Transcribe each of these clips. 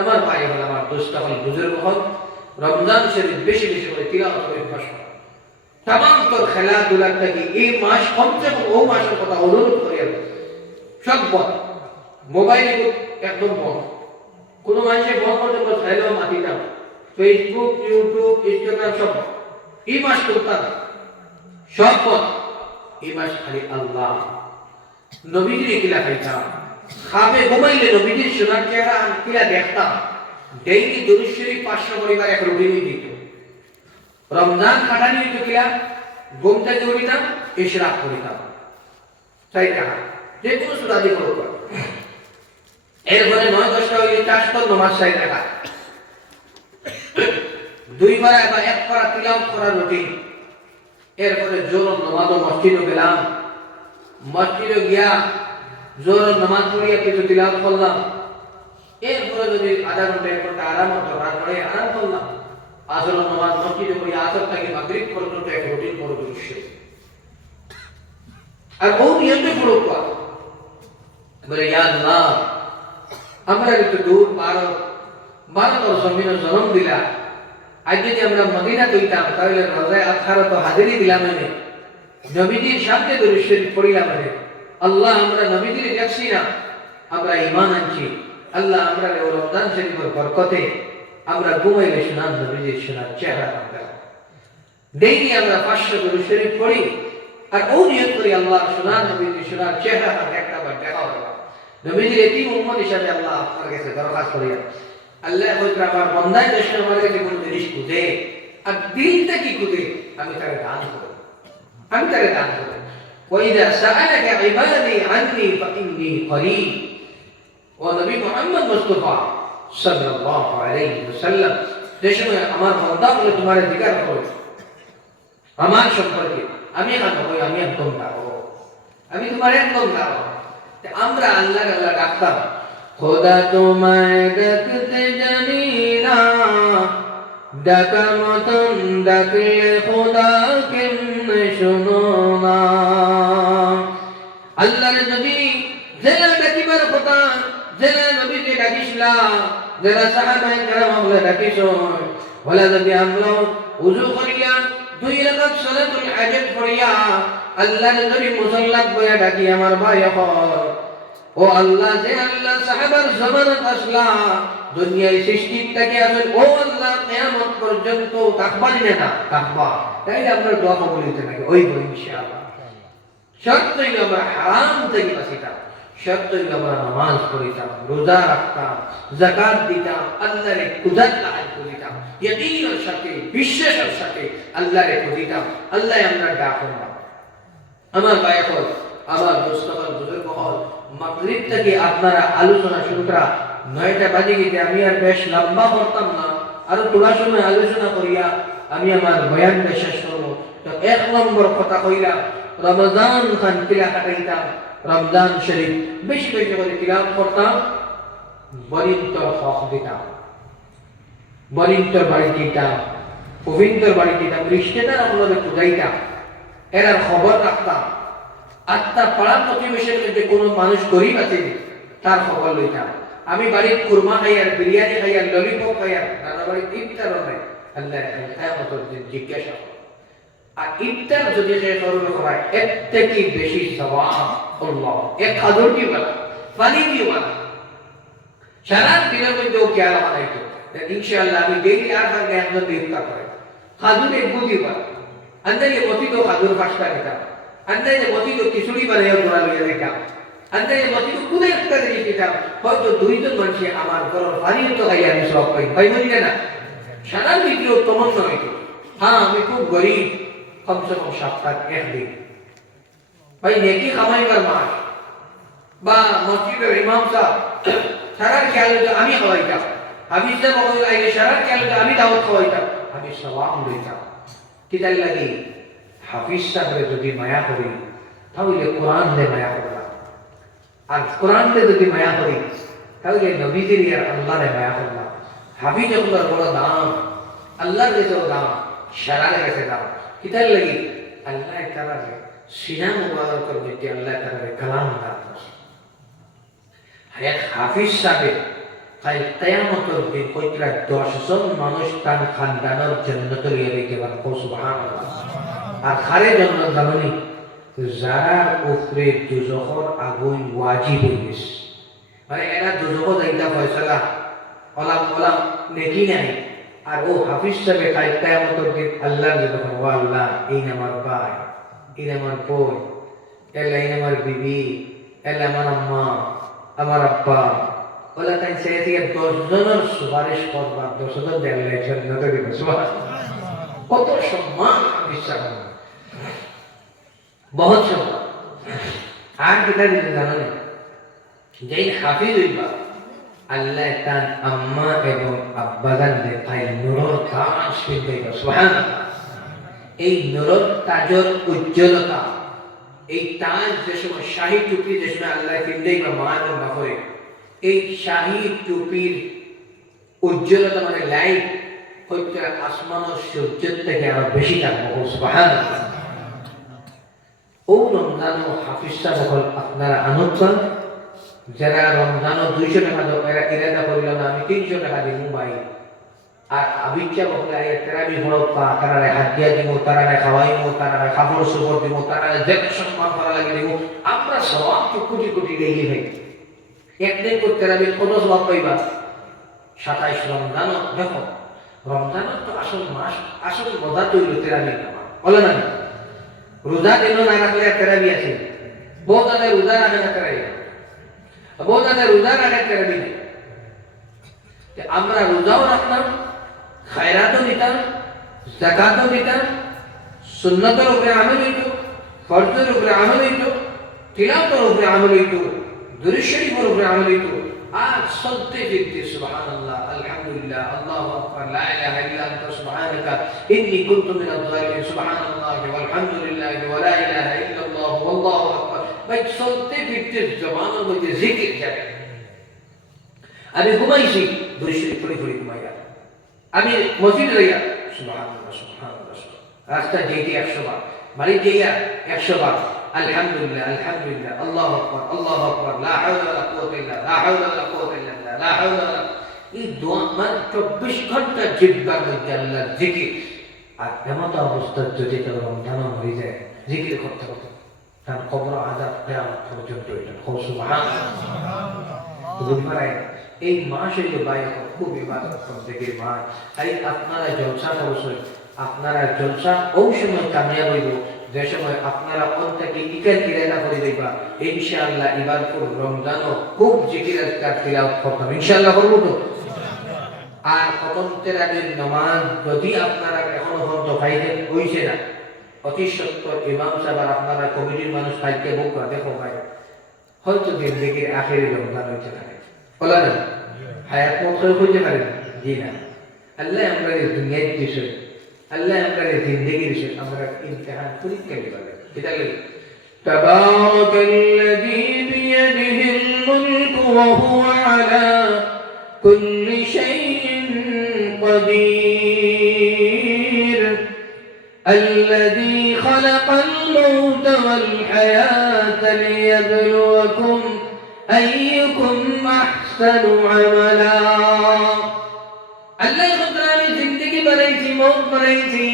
আমার ভাই হল, আমার দোস্ত হল, বুজুর্গ হল, রমজান শরীফ বেশি বেশি করে তিলাওয়াত করে অভ্যাস করা। তামাম তোর খেলাধুলার থেকে এই মাস কমসে কম ও মাসের কথা অনুরোধ করি। সব বন্ধ, মোবাইল একদম বন্ধ। কোনো মানুষের বন্ধ করতে খাইলেও মাতি দাও, ফেসবুক, ইউটিউব, ইনস্টাগ্রাম সব এই মাস করতাম সব বন্ধ। এই মাস খালি আল্লাহ নবীজির কিলা খাইতাম, খাবে ঘুমাইলে নবীজির সোনার চেহারা কিলা দেখতাম। ডেইলি দুরূদ শরীফ 500 পরিবার এক রুটিন দিত। রমজান খাটানি হইতো কিলা, ঘুম থেকে উঠিতাম, ইশরাক করিতাম, তাই না? যে কোনো সূরা দিয়ে পড়ো। এরপরে 9-10টা হইলে 4 নামাজ চাই টাকা, 2 বার বা 1 পারা তিলাওয়াত করার রুটিন। এরপরে জোর নামাজ মসজিদে গেলাম, মসজিদে গিয়া জোর নামাজ পড়িয়া কিছু তিলাওয়াত করলাম। এরপরে যদি আধা ঘন্টা 1 ঘন্টা আরাম দরকার পড়ে আরাম করলাম। আসর নামাজ মসজিদে পড়ি, আসর থেকে মাগরিব পর্যন্ত এক রুটিন পড়ে দৃশ্য। আর ও নিয়ন্ত্রণ পড়ো বলে ইয়া আল্লাহ, আমরা একটু দূর ভারত জমিনে জন্ম দিলা। আজ যদি আমরা মদিনা কইতাম তাহলে রোজায় 18 তো হাজিরি দিলাম, এনে নবীজির সামনে দুরূদ শরীফ পড়িলাম। আল্লাহ আমরা নবীজির দেখছি না, আমরা ঈমান আনছি। আল্লাহ আমরা রমজান শরীফের বরকতে আমরা ঘুমাইলে শোনান নবীজির শোনার চেহারা আমরা ডেইলি আমরা 500 দুরূদ শরীফ পড়ি। আর ও নিয়ত করি আল্লাহ শোনান নবীজির শোনার চেহারা একটা বার দেখা হবে। নবীজির এতিম উম্মত হিসাবে আল্লাহ আপনার কাছে দরখাস্ত করি, আল্লাহ হয়তো আমার বান্দায় দেশে আমার কাছে কোনো জিনিস খুঁজে আর দিলটা কি খুঁজে, আমি তাকে দান করব, আমি তাকে দান করব। ওয়াইদা সাআলাকা ইবাদি আন্নী ফাইন্নী করিব। ও নবী মুহাম্মদ মুস্তাফা সাল্লাল্লাহু আলাইহি ওয়াসাল্লাম, যে সময় আমার বান্দা বলে তোমার জিজ্ঞাসা করে আমার সম্পর্কে, আমি এখন কই আমি একদম দাও, আমি তোমার একদম দাও। আমরা আল্লাহ আল্লাহ ডাকতাম, খোদা তোমায় ডাকতে জানি না, ডাকার মতন ডাকলে খোদা কেমনে শোনো না। আল্লাহরে যদি জেলা ডাকিবার কথা, জেলা নবীকে ডাকিসলা, জেলা সাহাবায়ে কেরাম বলে ডাকিস, বলে যদি আমরা ওযু করিয়া 2 রাকাত সালাতুল হাজাত পড়িয়া আল্লাহর যদি মুসাল্লাত বয়া ডাকি আমার ভাই হল, ও আল্লাহ যে আল্লাহ সাহাবার জামানাত আসলা দুনিয়ায় সৃষ্টির থেকে আসল, ও আল্লাহ কিয়ামত পর্যন্ত তাকবানি না তাকবা, তাই আমরা দোয়া কবুল হইতে থাকে ওই বই ইনশাআল্লাহ। শর্তই আমরা হারাম থেকে বাঁচিতাম, শর্তই আমরা নামাজ পড়িতাম, রোজা রাখতাম, যাকাত দিতাম, আল্লাহরে কুদরত লাইক করিতাম, ইয়াকিনের সাথে বিশ্বাসের সাথে আল্লাহরে খুঁজিতাম। আল্লাহ আমরা ডাকতাম। আমার ভাই হল, আমার দোস্ত হল, বুজুর্গ হল, মাগরিব থেকে আপনারা আলোচনা শুরু করা 9টা বাজে গেছে। আমি আর বেশ লম্বা করতাম না, আরো তোলা সময় আলোচনা করিয়া আমি আমার বয়ানটা শেষ করবো। তো 1 নম্বর কথা কইলাম, রমজান খান কিলা কাটাইতাম, রমজান শরীফ বেশি বেশি করে তিলাওয়াত করতাম, বরিন্তর হক দিতাম, বরিন্তর বাড়ি দিতাম, পবিন্তর বাড়ি দিতাম, রিশতেদার আপনাদের খুঁজাইতাম, এরার খবর রাখতাম। আত্মা পাড়া প্রতিবেশীর মধ্যে কোনো মানুষ গরিব আছে তার খবর লইতাম। আমি বাড়ির কুরমা খাইয়ার, বিরিয়ানি খাইয়ার, ললিপপ খাইয়ার, দাদা বাড়ির ইফতার হয়, আল্লাহ কিয়ামতের দিন জিজ্ঞাসা করবে। আর ইফতার যদি সে করুন হয়, এর থেকে বেশি সওয়াব আল্লাহ এক খাজুরটি বানা, পানি দিয়ে বানা, সারা দিনের মধ্যে ও খেয়াল বানাইতো। ইনশাআল্লাহ আমি ডেইলি আর ভাগে একজন ইফতার করে খাজুর এক বুঝি বানা, আন্দাজে মতি তো খাজুর 5টা নিতাম, আন্দাজে মতি তো খিচুড়ি বানিয়ে তোরা লইয়া দিতাম, আন্দাজে মতি তো কোনো একটা জিনিস দিতাম। হয়তো 2 জন মানুষে আমার ঘরের পানিও তো খাইয়া আমি সব পাই, পাই বলি না, সারা ভিডিও তমন্ন হইতো। হ্যাঁ আমি খুব গরিব, কমসে কম সপ্তাহ 1 দিন ভাই নেকি কামাইবার মাস, বা মসজিদের ইমাম সাহেব সারার খেয়াল আমি খাওয়াইতাম, হাফিজ সাহেব আইলে সারার খেয়াল আমি দাওয়াত খাওয়াইতাম, আমি সওয়াব লইতাম। কিতাল লাগি হাফিজ সাহেবের যদি মায়া করি তাহলে কোরআন দিয়ে মায়া করলাম, আর কোরআন দিয়ে যদি মায়া করি তাহলে নবীজির আর আল্লাহরে মায়া করলাম। হাফিজ আপনার বড় দাম, আল্লাহর কাছে দাম, সারার কাছে দাম। কিতাল লাগি আল্লাহ তাআলা সিনা মুবারকের মধ্যে আল্লাহ তাআলা কালাম দান। এক হাফিজ সাহেব তাই কিয়ামতের দিন কইরা 10 জন মানুষ তার খানদানের জান্নাতে লিয়ে দিতে পারবে সুবহানাল্লাহ। আর খারে জান্নাত জানি যারা উপরে দুজখর আগুন ওয়াজিব হয়ে গেছে, মানে এরা দুজখ যাইতা ফয়সালা ওলাম নেকি নাই। আর ও হাফিজ সাহেব তাই কিয়ামতের দিন আল্লাহ যখন ও আল্লাহ এই আমার ভাই, এই আমার বোন, এলা এই আমার বিবি, এলা আমার আম্মা, আমার আব্বা, ওলা তাই সে থেকে 10 জনের সুপারিশ করবার 10 জন দেখলে জান্নাতে দিবে সুবহানাল্লাহ। কত সম্মান বিশ্বাস বহুত সম্মান। আর কিতা দিতে জানো না, যেই হাফিজ হইবা আল্লাহ তার আম্মা এবং আব্বাজান দেখাই নূরের তাজ পিন্দাইবা সুবহানাল্লাহ। এই নূরের তাজের উজ্জ্বলতা, এই তাজ যে সময় শাহী টুপি যে সময় আল্লাহ পিন্দাইবা মা এবং বাপরে, এই শাহী টুপির উজ্জ্বলতা মানে লাইট হচ্ছে আসমান ও সূর্যের থেকে আরো বেশি থাকবো সুবহানাল্লাহ। ও রমজান ও হাফিজ সাহেব আপনারা আনন্দ পান, যারা রমজান ও 200 টাকা দাও এরা ইরাদা করিল না আমি 300 টাকা দিব ভাই। আর আবিচ্ছা বলে আয় তেরাবি হলো পা তারা হাতিয়া দিব, তারা খাওয়াইমো, তারা কাপড় সুপড় দিব, তারা যে সম্মান করা লাগে দিব। আমরা সব কোটি কোটি ডেইলি ভাই একদিন করে তেরাবি কত সওয়াব পাইবা? 27 রমজান। দেখো রমজান তো আসল মাস, আসল মজা তৈরি তেরাবি বলে না। রোজা দিন না রাখলে তেরাবি আছে, বহুত আগে রোজা রাখে না তেরাবি, বহুত আগে রোজা রাখে তেরাবি। আমরা রোজাও রাখতাম, খায়রাতও দিতাম, যাকাতও দিতাম, সুন্নতের উপরে আমল হইত, ফরজের উপরে আমল হইত, তিলাওয়াতের উপরে আমল হইত, দুরূদ শরীফের উপরে আমল হইত। আর চলতে ফিরতে সুবহানাল্লাহ, আলহামদুলিল্লাহ, আল্লাহু আকবার, লা ইলাহা ইল্লা আনতা সুবহানাকা ইন্নী কুনতু মিনাজ জালিমিন, সুবহানাল্লাহ ওয়ালহামদুলিল্লাহ ওয়া লা ইলাহা ইল্লাল্লাহ ওয়াল্লাহু আকবার। ভাই চলতে ফিরতে জবানের মধ্যে জিকির যাবে। আমি ঘুমাইছি দুরূদ শরীফ পড়ে পড়ে ঘুমাইয়া, আমি মসজিদে যাইয়া সুবহানাল্লাহ সুবহানাল্লাহ, রাস্তা যেতে 100 বার, বাড়ি যাইয়া 100 বার আলহামদুলিল্লাহ আলহামদুলিল্লাহ, আল্লাহু আকবার আল্লাহু আকবার, লা হাওলা ওয়ালা কুওয়াতা ইল্লা বিল্লাহ, লা হাওলা ওয়ালা কুওয়াতা ইল্লা বিল্লাহ, লা হাওলা ওয়ালা। এই দোয়া মানে 24 ঘন্টা জিহ্বার মধ্যে আল্লাহর জিকির। আর এমন অবস্থা যদি কেউ রমজান হয়ে যায় জিকির করতে করতে তার কবর আযাব কিয়ামত পর্যন্ত এটা সুবহানাল্লাহ। বুঝবাই এই মাস হইল বাইরে খুব ইবাদত করতে গিয়ে মাস। তাই আপনারা জলসা করছেন, আপনারা জলসা ওই সময় কামিয়াব হইব যে সময় আপনারা অন্তকে ইকার কিরানা করে দিবা। ইনশাআল্লাহ ইবাদতুর রমজানও খুব জিকির আজকার তিলাওয়াত করতাম, ইনশাআল্লাহ করব তো। আর খতম তেরাবির নামাজ যদি আপনারা এখনো পর্যন্ত খাইতেন হইছে না, অতি সত্তর ইমাম সাহেব আর আপনারা কমিটির মানুষ খাইতে বুক দেখো ভাই হয়তো জিন্দেগির আখেরি রমজান হইতে পারে, বলা না হায়াত মত হইতে পারে জি না। আল্লাহ আমরা দুনিয়ায় দিছে, আল্লাহ আমরা জিন্দেগি দিছে, আমরা ইমতিহান পরীক্ষা দিবারে এটা লাগে। তাবারাকাল্লাযী বিয়াদিহিল মুলকু ওয়া হুয়া আলা কুল্লি শাইইন কাদির الذي خلق الموت والحياة ليبلوكم أيكم أحسن عملا। আল্লাহ খতরামি জিন্দেগি বানাইছি, মওত বানাইছি,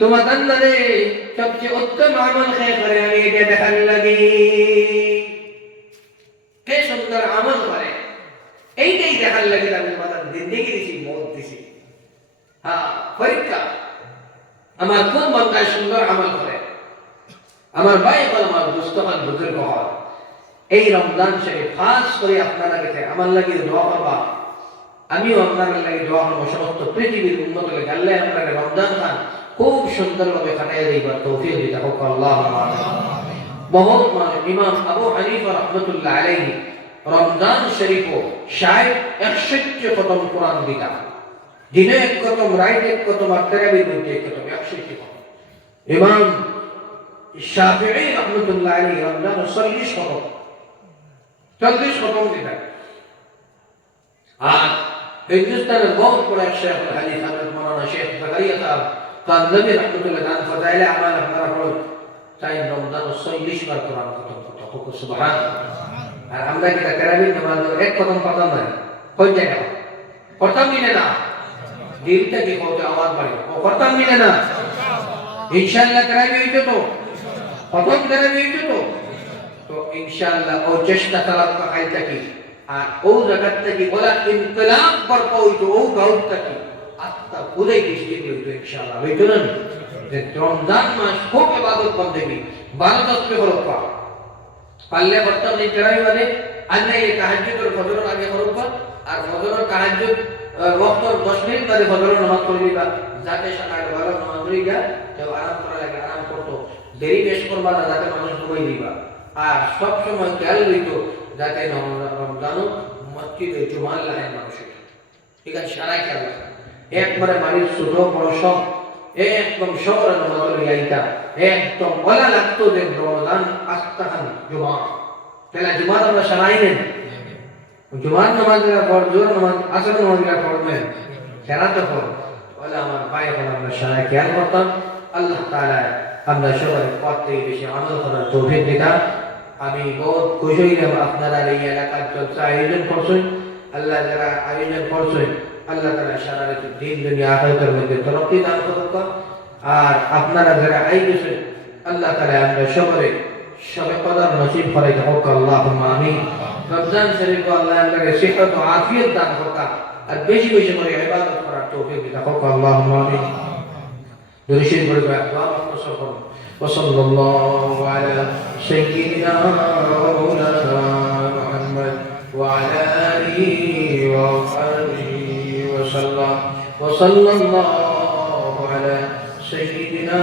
তোমাদের নামে সবচেয়ে উত্তম আমল কে করে আমি এটা দেখার লাগি। কে সুন্দর আমল করে এইটাই দেখার লাগি আমি তোমাদের জিন্দেগি দিছি, মওত দিছি। হ্যাঁ পরীক্ষা আমার কোন বান্দা সুন্দর আমল করে, আমার ভাই বল, আমার দোস্ত হল, বুজুর্গ হল। এই রমজান শরীফ খাস করে আপনারা গেছে আমার লাগি দোয়া করবা, আমিও আপনার লাগি দোয়া করবো, সমস্ত পৃথিবীর উন্নত লাগে আল্লাহ আপনারা রমজান খান খুব সুন্দরভাবে কাটাইয়া দিবার তৌফিক দিতে হোক আল্লাহুম্মা আমিন। বহুত মানুষ ইমাম আবু হানিফা রাহমাতুল্লাহ আলাইহি রমজান শরীফও 61 খতম কোরআন দিতা, দিনে এক খতম, রাইট এক খতম, আর তেরাবির মধ্যে এক খতম, 61 খতম। ইমাম শাফিঈ রাহমাতুল্লাহ আলাইহি রমজান 40 খতম, 40 খতম দিতা। আর হিন্দুস্তানের বহুত বড় শেখ হাদিস হযরত মাওলানা শেখ জাকারিয়া সাহেব কানজবি রাহমাতুল্লাহ আলাইহি ফাজাইলে আমাল আপনারা পড়ুন, তাই রমজান 40 বার কোরআন খতম করতে হবে সুবহানাল্লাহ। আর আমরা কি তেরাবির নামাজ এক খতম পাতাম না, হয়ে যায় না প্রথম দিনে না দিনটা কি হতে আওয়াজ বাড়ে ও প্রথম দিনে না ইনশাআল্লাহ করাই হইতো তো প্রথম করাই হইতো তো তো ইনশাআল্লাহ ও চেষ্টা চালাতে হয় থাকি আর ও জায়গা থেকে বলা ইনকলাব বরপা হইতো ও গাউট থাকি আত্মা খুদাই দৃষ্টি হইতো ইনশাআল্লাহ হইতো না যে রমজান মাস খুব ইবাদত বন্দেগি 12 হলো পারলে প্রথম দিন করাই মানে আন্না এই তাহাজ্জুদের ফজর আগে করবা আর ফজরের তাহাজ্জুদ ওয়াক্ত 10 মিনিট বাদে ফজরের নামাজ পড়বিবা যাতে সকালে ভালো নামাজ পড়িবা কেউ আরাম করা লাগে আরাম করতো দেরি বেশ করবা না যাতে মানুষ ঘুমাই দিবা আর সব সময় খেয়াল রইতো যাতে রমজানও মসজিদে জুমার লাগায় মানুষ ঠিক আছে সারা খেয়াল রাখা একবারে বাড়ির ছোট বড় সব একদম শহরে নামাজ লাগাইতা একদম বলা লাগতো যে রমজান আস্তাহান জুমা তাহলে জুমার আমরা সারাই নেন জুমার নামাজের পর জোর নামাজ আসর নামাজের পড়বেন সেরা তো পর বলে আমার ভাই এখন আমরা সারাই খেয়াল করতাম আল্লাহ তাআলা আমরা সবাই পড়তে বেশি আমল করার তৌফিক দিতা আমি বহুত খুশি হইলাম আপনারা এই এলাকার চর্চা আয়োজন করছেন আল্লাহ যারা আয়োজন করছেন আল্লাহ তাআলা সারা দিন দুনিয়া আখিরাতের মধ্যে তরক্কি দান করুক আর আপনারা যারা আইছেন আল্লাহ তাআলা আমরা সবাই সবে কদর নসিব করে হোক আল্লাহুম্মা আমিন রমজান শরীফ আল্লাহ আমাদের সেহত ও আফিয়ত দান করুক আর বেশি বেশি করে ইবাদত করার তৌফিক দিতা হোক আল্লাহুম্মা আমিন দুরুদ পড়ে দোয়া করতে করুন وصلى الله على سيدنا ومولانا محمد وعلى آله وصحبه وسلم وصلى الله على سيدنا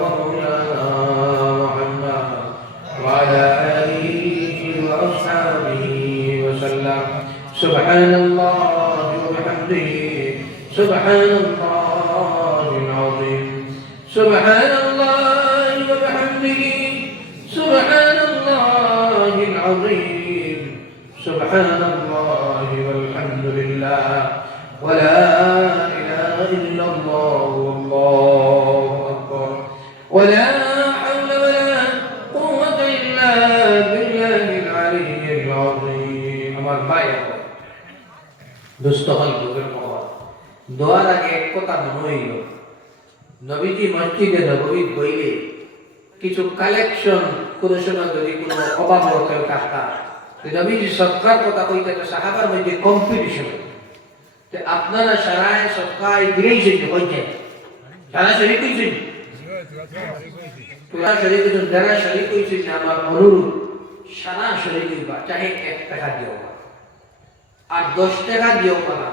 ومولانا محمد وعلى آله وأصحابه وسلم سبحان الله وبحمده سبحان الله العظيم سبحان الله وبحمده سبحان الله العظيم سبحان الله والحمد لله ولا إله إلا الله والله أكبر ولا حول ولا قوة إلا بالله العلي العظيم আমার ভাই দোস্ত হল বুকের মহল দোয়ার আগে এক কথা মনে হইল নবীজি মসজিদে নববী বইলে কিছু কালেকশন কোনো সময় যদি কোনো অভাব হতে থাকতা নবীজি সৎকার কথা কইতে তো সাহাবার মধ্যে কম্পিটিশন তে আপনারা সারায় সৎকায় দিয়েছেন হইছে সারা শরীক হইছেন তোরা শরীক হইছেন যারা শরীক হইছেন আমার অনুরোধ সারা শরীক হইবা চাহে 1 টাকা দিও আর 10 টাকা দিও না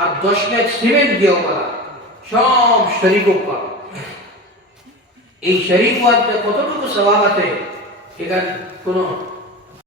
আর 10 ব্যাগ সিমেন্ট দিও না সব শরীক কর এই শরীক হওয়ার কতটুকু স্বভাব আছে এখানে কোনো